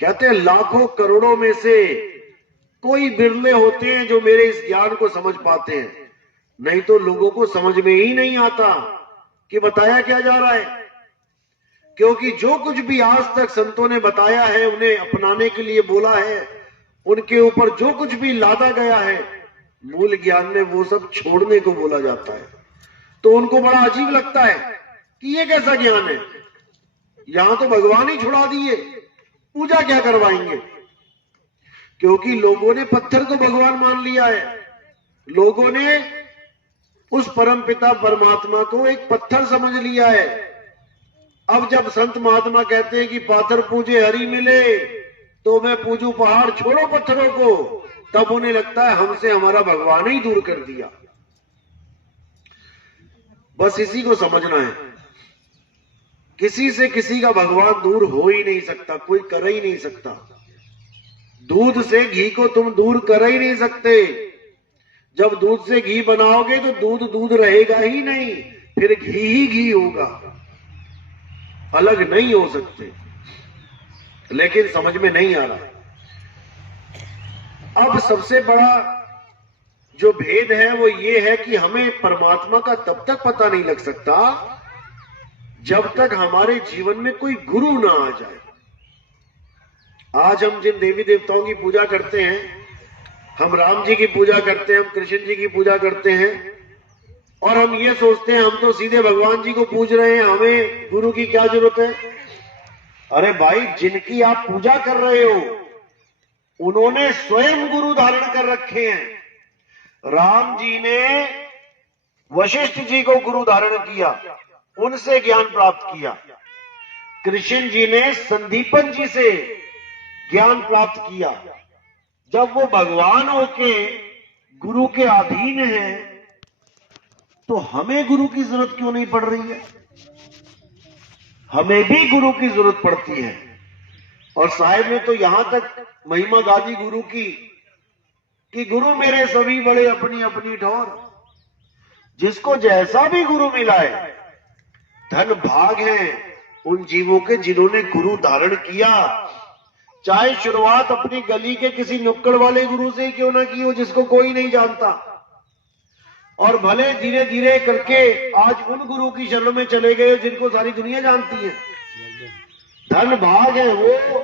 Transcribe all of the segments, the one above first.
कहते हैं लाखों करोड़ों में से कोई बिरले होते हैं जो मेरे इस ज्ञान को समझ पाते हैं, नहीं तो लोगों को समझ में ही नहीं आता कि बताया क्या जा रहा है। क्योंकि जो कुछ भी आज तक संतों ने बताया है, उन्हें अपनाने के लिए बोला है, उनके ऊपर जो कुछ भी लादा गया है, मूल ज्ञान में वो सब छोड़ने को बोला जाता है। तो उनको बड़ा अजीब लगता है कि ये कैसा ज्ञान है, यहां तो भगवान ही छुड़ा दिए, पूजा क्या करवाएंगे। क्योंकि लोगों ने पत्थर को भगवान मान लिया है, लोगों ने उस परम पिता परमात्मा को एक पत्थर समझ लिया है। अब जब संत महात्मा कहते हैं कि पाथर पूजे हरि मिले, तो मैं पूजू पहाड़, छोड़ो पत्थरों को, तब उन्हें लगता है हमसे हमारा भगवान ही दूर कर दिया। बस इसी को समझना है, किसी से किसी का भगवान दूर हो ही नहीं सकता, कोई कर ही नहीं सकता। दूध से घी को तुम दूर कर ही नहीं सकते। जब दूध से घी बनाओगे तो दूध दूध रहेगा ही नहीं, फिर घी ही घी होगा, अलग नहीं हो सकते। लेकिन समझ में नहीं आ रहा। अब सबसे बड़ा जो भेद है वो ये है कि हमें परमात्मा का तब तक पता नहीं लग सकता जब तक हमारे जीवन में कोई गुरु ना आ जाए। आज हम जिन देवी देवताओं की पूजा करते हैं, हम राम जी की पूजा करते हैं, हम कृष्ण जी की पूजा करते हैं, और हम ये सोचते हैं हम तो सीधे भगवान जी को पूज रहे हैं, हमें गुरु की क्या जरूरत है। अरे भाई, जिनकी आप पूजा कर रहे हो उन्होंने स्वयं गुरु धारण कर रखे हैं। राम जी ने वशिष्ठ जी को गुरु धारण किया, उनसे ज्ञान प्राप्त किया। कृष्ण जी ने संदीपन जी से ज्ञान प्राप्त किया। जब वो भगवान होके गुरु के अधीन है, तो हमें गुरु की जरूरत क्यों नहीं पड़ रही है। हमें भी गुरु की जरूरत पड़ती है। और साहिब ने तो यहां तक महिमा गा दी गुरु की कि गुरु मेरे सभी बड़े अपनी अपनी ठौर। जिसको जैसा भी गुरु मिला है, धन भाग है उन जीवों के जिन्होंने गुरु धारण किया। चाहे शुरुआत अपनी गली के किसी नुक्कड़ वाले गुरु से क्यों ना की हो, जिसको कोई नहीं जानता, और भले धीरे धीरे करके आज उन गुरु की शरण में चले गए जिनको सारी दुनिया जानती है। धन भाग है, वो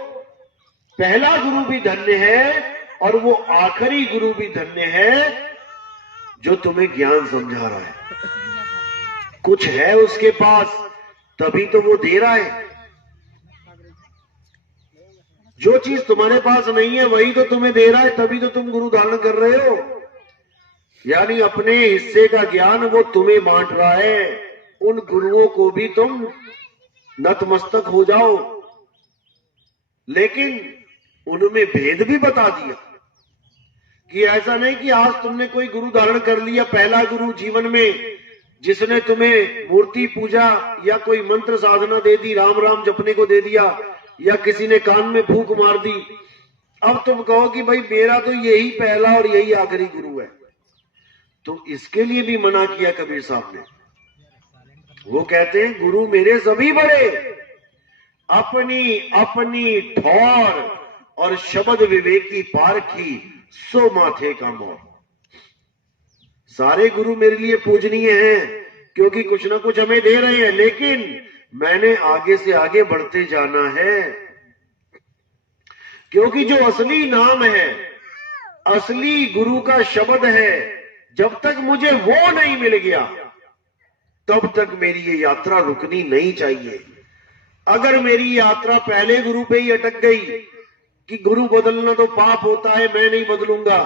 पहला गुरु भी धन्य है और वो आखिरी गुरु भी धन्य है जो तुम्हें ज्ञान समझा रहा है। कुछ है उसके पास तभी तो वो दे रहा है। जो चीज तुम्हारे पास नहीं है वही तो तुम्हें दे रहा है, तभी तो तुम गुरु धारण कर रहे हो। यानी अपने हिस्से का ज्ञान वो तुम्हें बांट रहा है। उन गुरुओं को भी तुम नतमस्तक हो जाओ, लेकिन उनमें भेद भी बता दिया कि ऐसा नहीं कि आज तुमने कोई गुरु धारण कर लिया, पहला गुरु जीवन में जिसने तुम्हें मूर्ति पूजा या कोई मंत्र साधना दे दी, राम राम जपने को दे दिया, या किसी ने कान में फूंक मार दी, अब तुम कहो कि भाई मेरा तो यही पहला और यही आखिरी गुरु है। तो इसके लिए भी मना किया कबीर साहब ने। वो कहते हैं गुरु मेरे सभी बड़े, अपनी अपनी ठौर, और शब्द विवेकी पारखी सो माथे का मोर। सारे गुरु मेरे लिए पूजनीय हैं क्योंकि कुछ ना कुछ हमें दे रहे हैं, लेकिन मैंने आगे से आगे बढ़ते जाना है। क्योंकि जो असली नाम है, असली गुरु का शब्द है, जब तक मुझे वो नहीं मिल गया तब तक मेरी ये यात्रा रुकनी नहीं चाहिए। अगर मेरी यात्रा पहले गुरु पे ही अटक गई कि गुरु बदलना तो पाप होता है, मैं नहीं बदलूंगा,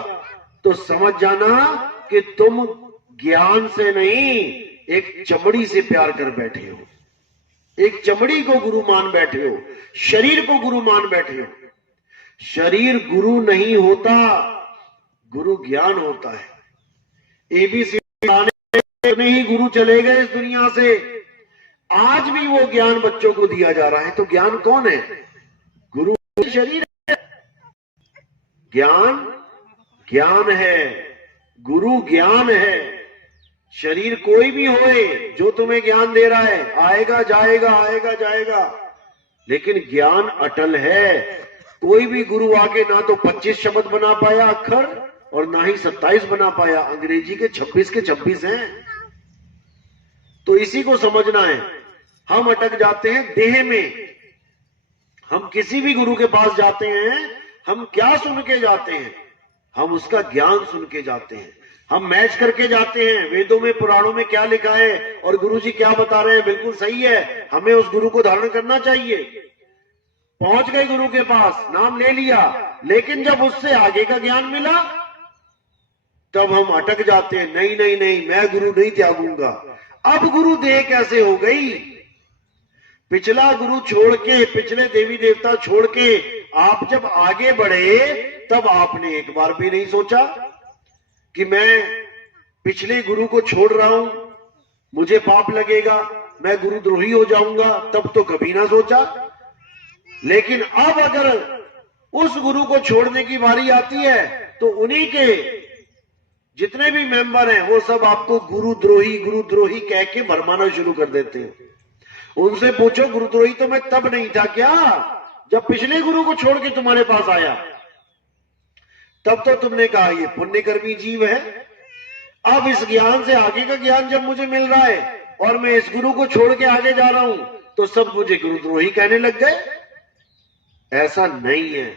तो समझ जाना कि तुम ज्ञान से नहीं एक चमड़ी से प्यार कर बैठे हो, एक चमड़ी को गुरु मान बैठे हो, शरीर को गुरु मान बैठे हो। शरीर गुरु नहीं होता, गुरु ज्ञान होता है। एबीसी में ही गुरु चले गए इस दुनिया से, आज भी वो ज्ञान बच्चों को दिया जा रहा है। तो ज्ञान कौन है? गुरु शरीर है। ज्ञान ज्ञान है, गुरु ज्ञान है। शरीर कोई भी होए जो तुम्हें ज्ञान दे रहा है, आएगा जाएगा, आएगा जाएगा, लेकिन ज्ञान अटल है। कोई भी गुरु आके ना तो 25 शब्द बना पाया अक्षर और ना ही 27 बना पाया। अंग्रेजी के 26 के 26 हैं। तो इसी को समझना है। हम अटक जाते हैं देह में। हम किसी भी गुरु के पास जाते हैं, हम क्या सुन के जाते हैं? हम उसका ज्ञान सुन के जाते हैं। हम मैच करके जाते हैं, वेदों में पुराणों में क्या लिखा है और गुरु जी क्या बता रहे हैं, बिल्कुल सही है, हमें उस गुरु को धारण करना चाहिए। पहुंच गए गुरु के पास, नाम ले लिया, लेकिन जब उससे आगे का ज्ञान मिला तब हम अटक जाते हैं। नहीं नहीं नहीं, मैं गुरु नहीं त्यागूंगा। अब गुरु देह कैसे हो गई? पिछला गुरु छोड़ के, पिछले देवी देवता छोड़ के आप जब आगे बढ़े तब आपने एक बार भी नहीं सोचा कि मैं पिछले गुरु को छोड़ रहा हूं, मुझे पाप लगेगा, मैं गुरुद्रोही हो जाऊंगा। तब तो कभी ना सोचा। लेकिन अब अगर उस गुरु को छोड़ने की बारी आती है तो उन्हीं के जितने भी मेंबर हैं वो सब आपको गुरुद्रोही कह के भरमाना शुरू कर देते हैं। उनसे पूछो, गुरुद्रोही तो मैं तब नहीं था क्या, जब पिछले गुरु को छोड़ के तुम्हारे पास आया, तब तो तुमने कहा ये पुण्यकर्मी जीव है। अब इस ज्ञान से आगे का ज्ञान जब मुझे मिल रहा है और मैं इस गुरु को छोड़ के आगे जा रहा हूं तो सब मुझे गुरुद्रोही कहने लग गए। ऐसा नहीं है।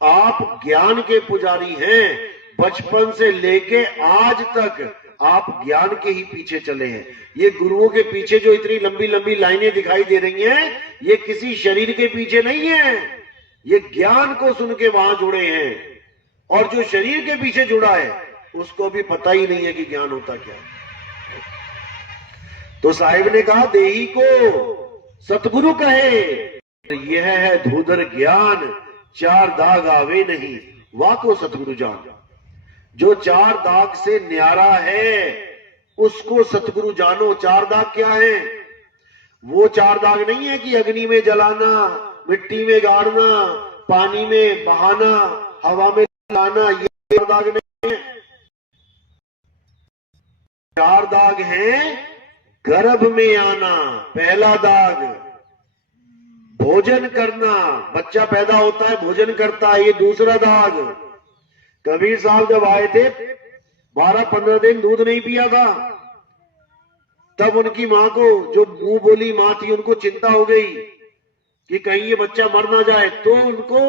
आप ज्ञान के पुजारी हैं। बचपन से लेके आज तक आप ज्ञान के ही पीछे चले हैं। ये गुरुओं के पीछे जो इतनी लंबी लंबी लाइनें दिखाई दे रही हैं, ये किसी शरीर के पीछे नहीं है, ये ज्ञान को सुन के वहां जुड़े हैं। और जो शरीर के पीछे जुड़ा है उसको भी पता ही नहीं है कि ज्ञान होता क्या है। तो साहिब ने कहा, देही को सतगुरु कहे, यह है धूधर ज्ञान, चार दाग आवे नहीं, वाह को सतगुरु जान। जो चार दाग से न्यारा है उसको सतगुरु जानो। चार दाग क्या है? वो चार दाग नहीं है कि अग्नि में जलाना, मिट्टी में गाड़ना, पानी में बहाना, हवा में लाना, ये चार दाग नहीं है। चार दाग हैं गर्भ में आना, पहला दाग। भोजन करना, बच्चा पैदा होता है भोजन करता है, ये दूसरा दाग। कबीर साहब जब आए थे 12-15 दिन दूध नहीं पिया था, तब उनकी मां को, जो मुंह बोली मां थी, उनको चिंता हो गई कि कहीं ये बच्चा मर ना जाए। तो उनको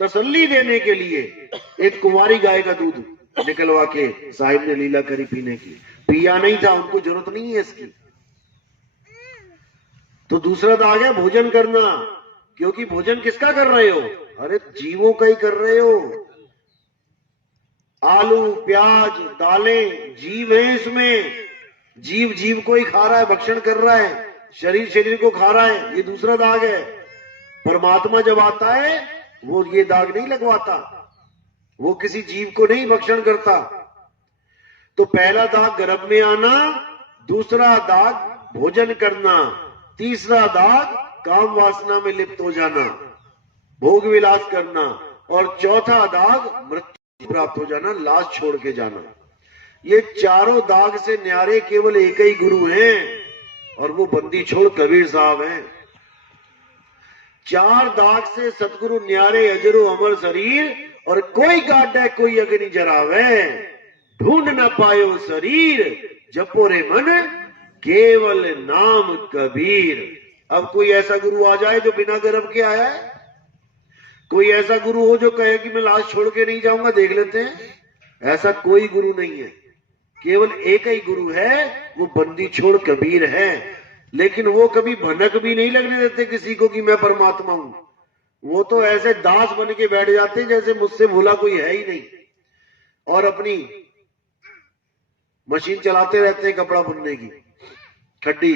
तसल्ली देने के लिए एक कुंवारी गाय का दूध निकलवा के साहिब ने लीला करी पीने की। पिया नहीं था, उनको जरूरत नहीं है इसकी। तो दूसरा दाग है भोजन करना, क्योंकि भोजन किसका कर रहे हो? अरे जीवों का ही कर रहे हो। आलू, प्याज, दालें, जीव है इसमें। जीव को ही खा रहा है, भक्षण कर रहा है, शरीर को खा रहा है, ये दूसरा दाग है। परमात्मा जब आता है वो ये दाग नहीं लगवाता, वो किसी जीव को नहीं भक्षण करता। तो पहला दाग गर्भ में आना, दूसरा दाग भोजन करना, तीसरा दाग काम वासना में लिप्त हो जाना, भोग विलास करना, और चौथा दाग मृत्यु प्राप्त हो जाना, लाश छोड़ के जाना। ये चारों दाग से न्यारे केवल एक ही गुरु हैं और वो बंदी छोड़ कबीर साहब हैं। चार दाग से सतगुरु न्यारे अजरो अमर शरीर, और कोई गाड्डा कोई अग्नि जरावे, ढूंढ न पायो शरीर, जपो रे मन केवल नाम कबीर। अब कोई ऐसा गुरु आ जाए जो बिना गर्भ के आया है? कोई ऐसा गुरु हो जो कहे कि मैं लाश छोड़ के नहीं जाऊंगा? देख लेते हैं। ऐसा कोई गुरु नहीं है, केवल एक ही गुरु है, वो बंदी छोड़ कबीर है। लेकिन वो कभी भनक भी नहीं लगने देते किसी को कि मैं परमात्मा हूं। वो तो ऐसे दास बन के बैठ जाते हैं जैसे मुझसे भूला कोई है ही नहीं, और अपनी मशीन चलाते रहते हैं कपड़ा बुनने की, खड्डी।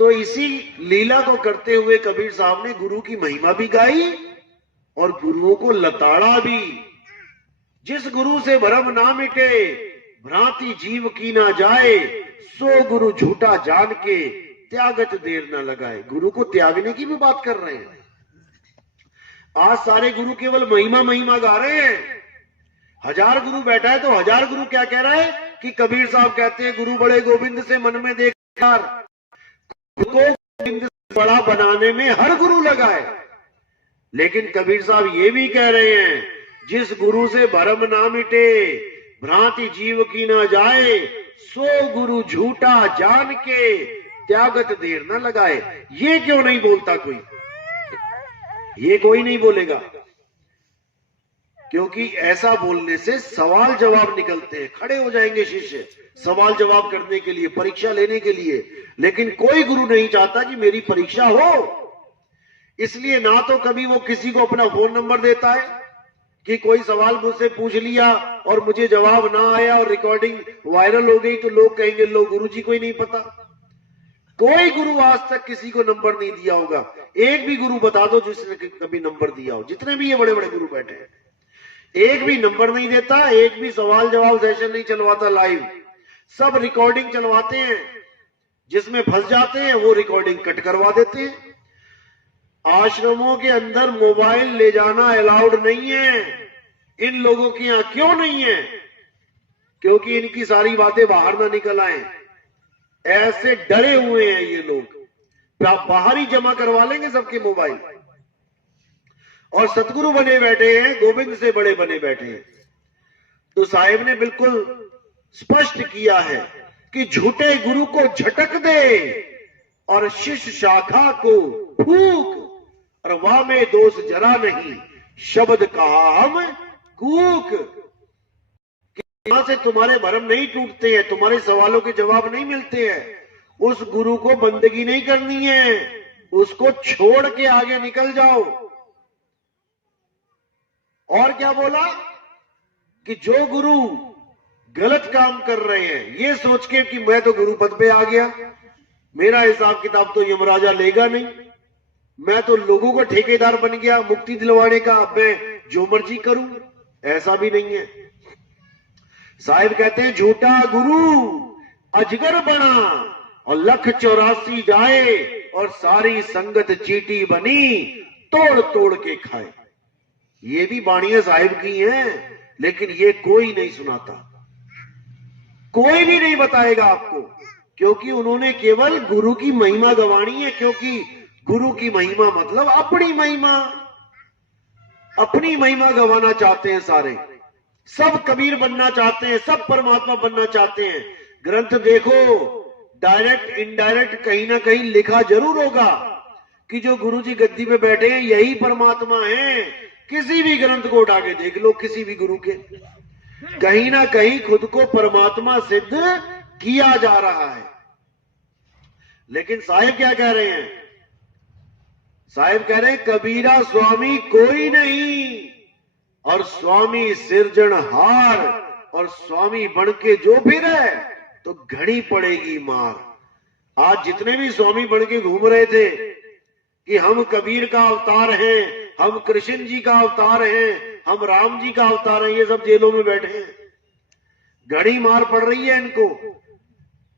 तो इसी लीला को करते हुए कबीर साहब ने गुरु की महिमा भी गाई और गुरुओं को लताड़ा भी। जिस गुरु से भरम ना मिटे, भ्रांति जीव की ना जाए, सो गुरु झूठा जान के त्यागत देर ना लगाए। गुरु को त्यागने की भी बात कर रहे हैं। आज सारे गुरु केवल महिमा गा रहे हैं। 1000 गुरु बैठा है तो 1000 गुरु क्या कह रहा है कि कबीर साहब कहते हैं गुरु बड़े गोविंद से मन में देख, को गोविंद से बड़ा बनाने में हर गुरु लगा है। लेकिन कबीर साहब ये भी कह रहे हैं, जिस गुरु से भरम ना मिटे, भ्रांति जीव की ना जाए, सो गुरु झूठा जान के त्यागत देर न लगाए। ये क्यों नहीं बोलता कोई? ये कोई नहीं बोलेगा, क्योंकि ऐसा बोलने से सवाल जवाब निकलते हैं, खड़े हो जाएंगे शिष्य सवाल जवाब करने के लिए, परीक्षा लेने के लिए। लेकिन कोई गुरु नहीं चाहता कि मेरी परीक्षा हो। इसलिए ना तो कभी वो किसी को अपना फोन नंबर देता है कि कोई सवाल मुझसे पूछ लिया और मुझे जवाब ना आया और रिकॉर्डिंग वायरल हो गई तो लोग कहेंगे लो गुरु जी को ही नहीं पता। कोई गुरु आज तक किसी को नंबर नहीं दिया होगा। एक भी गुरु बता दो जिसने कभी नंबर दिया हो। जितने भी ये बड़े बड़े गुरु बैठे हैं, एक भी नंबर नहीं देता, एक भी सवाल जवाब सेशन नहीं चलवाता लाइव। सब रिकॉर्डिंग चलवाते हैं, जिसमें फंस जाते हैं वो रिकॉर्डिंग कट करवा देते हैं। आश्रमों के अंदर मोबाइल ले जाना अलाउड नहीं है। इन लोगों की यहां क्यों नहीं है? क्योंकि इनकी सारी बातें बाहर ना निकल आए। ऐसे डरे हुए हैं ये लोग। बाहर ही जमा करवा लेंगे सबके मोबाइल। और सतगुरु बने बैठे हैं, गोविंद से बड़े बने बैठे हैं। तो साहिब ने बिल्कुल स्पष्ट किया है कि झूठे गुरु को झटक दे और शिष्य शाखा को फूक, और वाह में दोष जरा नहीं, शब्द कहा हम कूक। यहां से तुम्हारे भरम नहीं टूटते हैं, तुम्हारे सवालों के जवाब नहीं मिलते हैं। उस गुरु को बंदगी नहीं करनी है, उसको छोड़ के आगे निकल जाओ। और क्या बोला कि जो गुरु गलत काम कर रहे हैं, ये सोच के कि मैं तो गुरु पद पे आ गया, मेरा हिसाब किताब तो यमराजा लेगा नहीं, मैं तो लोगों को ठेकेदार बन गया मुक्ति दिलवाने का, अब मैं जो मर्जी करूं। ऐसा भी नहीं है। साहिब कहते हैं झूठा गुरु अजगर बना और 1,84 जाए और सारी संगत चीटी बनी, तोड़ तोड़ के खाए। ये भी बाणियां साहिब की हैं, लेकिन ये कोई नहीं सुनाता, कोई भी नहीं बताएगा आपको, क्योंकि उन्होंने केवल गुरु की महिमा गवानी है। क्योंकि गुरु की महिमा मतलब अपनी महिमा गवाना चाहते हैं सारे। सब कबीर बनना चाहते हैं, सब परमात्मा बनना चाहते हैं। ग्रंथ देखो, डायरेक्ट इनडायरेक्ट कहीं ना कहीं लिखा जरूर होगा कि जो गुरु जी गद्दी पे बैठे हैं यही परमात्मा है। किसी भी ग्रंथ को उठा के देख लो, किसी भी गुरु के, कहीं ना कहीं खुद को परमात्मा सिद्ध किया जा रहा है। लेकिन साहिब क्या कह रहे हैं? साहिब कह रहे हैं कबीरा स्वामी कोई नहीं, और स्वामी सिरजनहार, और स्वामी बन के जो भी रहे तो घड़ी पड़ेगी मार। आज जितने भी स्वामी बन के घूम रहे थे कि हम कबीर का अवतार हैं, हम कृष्ण जी का अवतार हैं, हम राम जी का अवतार हैं, ये सब जेलों में बैठे हैं। घड़ी मार पड़ रही है इनको।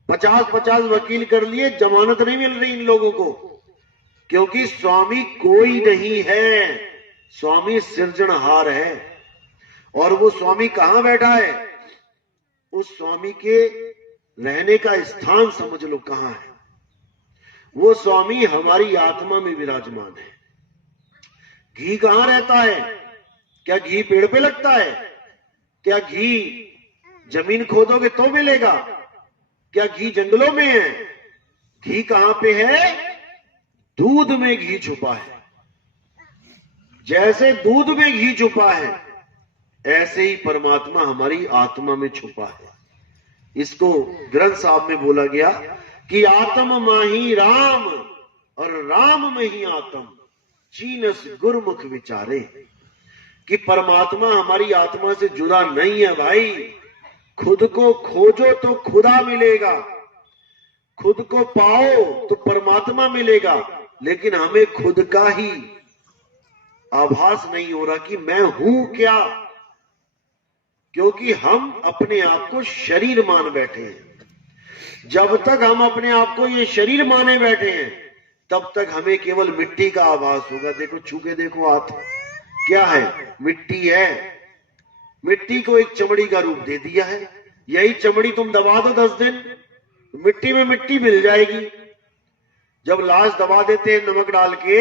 50-50 वकील कर लिए, जमानत नहीं मिल रही इन लोगों को, क्योंकि स्वामी कोई नहीं है, स्वामी सिरजनहार है। और वो स्वामी कहां बैठा है? उस स्वामी के रहने का स्थान समझ लो कहां है। वो स्वामी हमारी आत्मा में विराजमान है। घी कहां रहता है? क्या घी पेड़ पे लगता है? क्या घी जमीन खोदोगे तो मिलेगा? क्या घी जंगलों में है? घी कहां पे है? दूध में घी छुपा है। जैसे दूध में घी छुपा है, ऐसे ही परमात्मा हमारी आत्मा में छुपा है। इसको ग्रंथ साहब में बोला गया कि आत्म माही राम और राम में ही आत्म, चीनस गुरमुख विचारे। कि परमात्मा हमारी आत्मा से जुड़ा नहीं है भाई। खुद को खोजो तो खुदा मिलेगा, खुद को पाओ तो परमात्मा मिलेगा। लेकिन हमें खुद का ही आभास नहीं हो रहा कि मैं हूं क्या, क्योंकि हम अपने आप को शरीर मान बैठे हैं। जब तक हम अपने आप को ये शरीर माने बैठे हैं, तब तक हमें केवल मिट्टी का आभास होगा। देखो, छू के देखो, हाथ क्या है? मिट्टी है। मिट्टी को एक चमड़ी का रूप दे दिया है। यही चमड़ी तुम दबा दो 10 दिन, मिट्टी में मिट्टी मिल जाएगी। जब लाश दबा देते हैं नमक डाल के,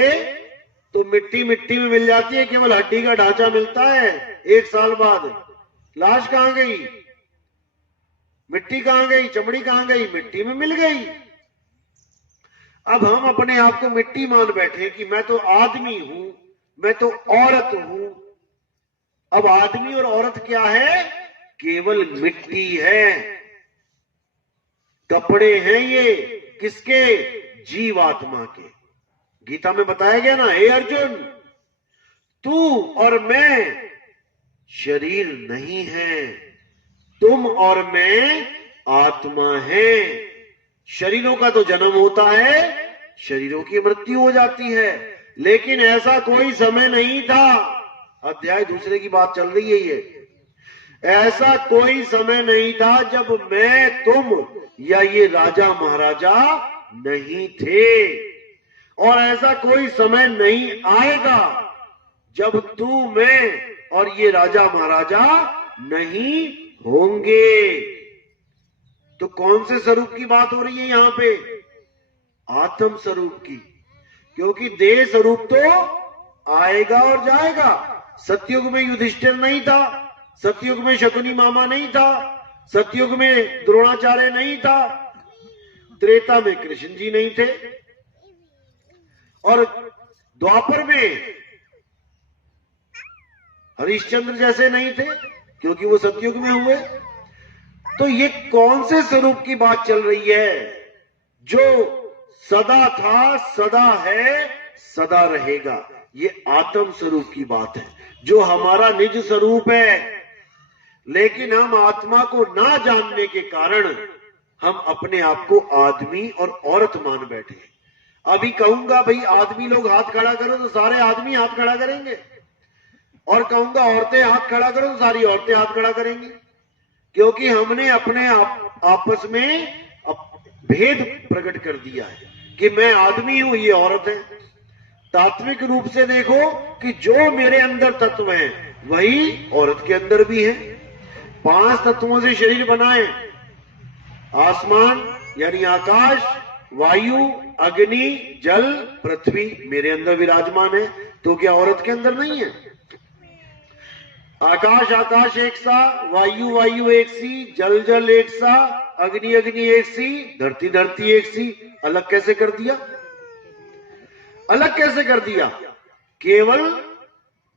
तो मिट्टी मिट्टी में मिल जाती है, केवल हड्डी का ढांचा मिलता है। 1 साल बाद लाश कहां गई, मिट्टी कहां गई, चमड़ी कहां गई, मिट्टी में मिल गई। अब हम अपने आप को मिट्टी मान बैठे कि मैं तो आदमी हूं, मैं तो औरत हूं। अब आदमी और औरत क्या है, केवल मिट्टी है, कपड़े हैं ये, किसके, जीवात्मा के। गीता में बताया गया ना, हे अर्जुन तू और मैं शरीर नहीं है, तुम और मैं आत्मा है। शरीरों का तो जन्म होता है, शरीरों की मृत्यु हो जाती है, लेकिन ऐसा कोई समय नहीं था। अध्याय दूसरे की बात चल रही है ये। ऐसा कोई समय नहीं था जब मैं, तुम या ये राजा महाराजा नहीं थे, और ऐसा कोई समय नहीं आएगा जब तू, मैं और ये राजा महाराजा नहीं होंगे। तो कौन से स्वरूप की बात हो रही है यहां पे, आत्म स्वरूप की, क्योंकि देह स्वरूप तो आएगा और जाएगा। सतयुग में युधिष्ठिर नहीं था, सतयुग में शकुनी मामा नहीं था, सतयुग में द्रोणाचार्य नहीं था, त्रेता में कृष्ण जी नहीं थे, और द्वापर में हरिश्चंद्र जैसे नहीं थे, क्योंकि वो सतयुग में हुए। तो ये कौन से स्वरूप की बात चल रही है, जो सदा था, सदा है, सदा रहेगा। ये आत्म स्वरूप की बात है, जो हमारा निज स्वरूप है। लेकिन हम आत्मा को ना जानने के कारण हम अपने आप को आदमी और औरत मान बैठे। अभी कहूंगा भाई आदमी लोग हाथ खड़ा करो तो सारे आदमी हाथ खड़ा करेंगे, और कहूंगा औरतें हाथ खड़ा करो तो सारी औरतें हाथ खड़ा करेंगी, क्योंकि हमने अपने आपस में भेद प्रकट कर दिया है कि मैं आदमी हूं, ये औरत है। तात्विक रूप से देखो कि जो मेरे अंदर तत्व हैं वही औरत के अंदर भी है। 5 तत्वों से शरीर बनाए, आसमान यानी आकाश, वायु, अग्नि, जल, पृथ्वी मेरे अंदर विराजमान है, तो क्या औरत के अंदर नहीं है? आकाश आकाश एक सा, वायु वायु एक सी, जल जल एक सा, अग्नि अग्नि एक सी, धरती धरती एक सी। अलग कैसे कर दिया, अलग कैसे कर दिया? केवल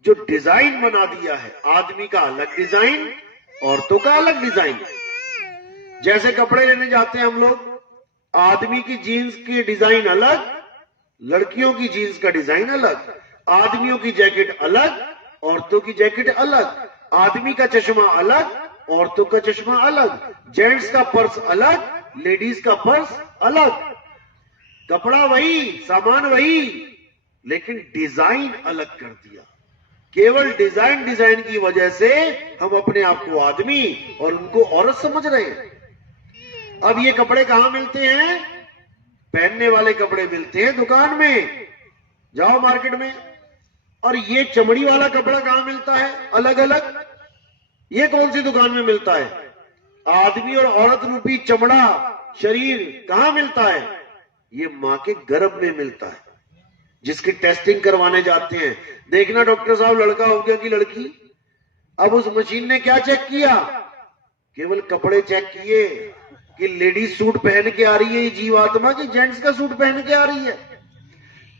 जो डिजाइन बना दिया है, आदमी का अलग डिजाइन, औरतों का अलग डिजाइन। जैसे कपड़े लेने जाते हैं हम लोग, आदमी की जीन्स की डिजाइन अलग, लड़कियों की जीन्स का डिजाइन अलग, आदमियों की जैकेट अलग, औरतों की जैकेट अलग, आदमी का चश्मा अलग, औरतों का चश्मा अलग, जेंट्स का पर्स अलग, लेडीज का पर्स अलग। कपड़ा वही, सामान वही, लेकिन डिजाइन अलग कर दिया। केवल डिजाइन की वजह से हम अपने आप को आदमी और उनको औरत समझ रहे हैं। अब ये कपड़े कहां मिलते हैं? पहनने वाले कपड़े मिलते हैं दुकान में, जाओ मार्केट में। और ये चमड़ी वाला कपड़ा कहां मिलता है अलग अलग? ये कौन सी दुकान में मिलता है? आदमी और औरत रूपी चमड़ा शरीर कहां मिलता है? ये मां के गर्भ में मिलता है, जिसकी टेस्टिंग करवाने जाते हैं। देखना डॉक्टर साहब लड़का हो गया कि लड़की। अब उस मशीन ने क्या चेक किया? केवल कपड़े चेक किए कि लेडीज सूट पहन के आ रही है ये जीवात्मा, की जेंट्स का सूट पहन के आ रही है।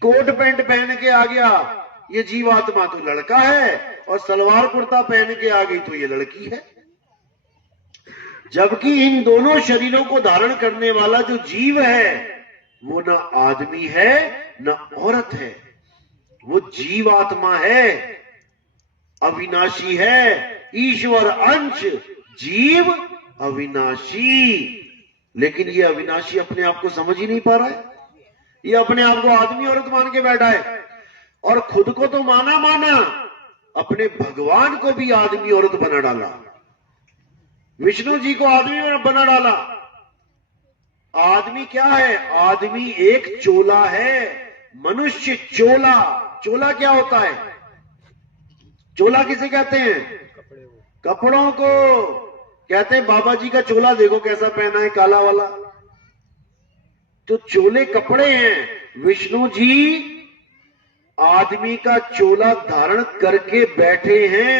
कोट पैंट पहन के आ गया ये जीवात्मा तो लड़का है, और सलवार कुर्ता पहन के आ गई तो ये लड़की है। जबकि इन दोनों शरीरों को धारण करने वाला जो जीव है वो ना आदमी है ना औरत है, वो जीवात्मा है, अविनाशी है, ईश्वर अंश, जीव अविनाशी। लेकिन ये अविनाशी अपने आप को समझ ही नहीं पा रहा है। ये अपने आप को आदमी औरत मान के बैठा है, और खुद को तो माना, अपने भगवान को भी आदमी औरत बना डाला, विष्णु जी को आदमी बना डाला। आदमी क्या है? आदमी एक चोला है, मनुष्य चोला। चोला क्या होता है? चोला किसे कहते हैं? कपड़ों को कहते हैं। बाबा जी का चोला देखो कैसा पहना है, काला वाला। तो चोले कपड़े हैं। विष्णु जी आदमी का चोला धारण करके बैठे हैं।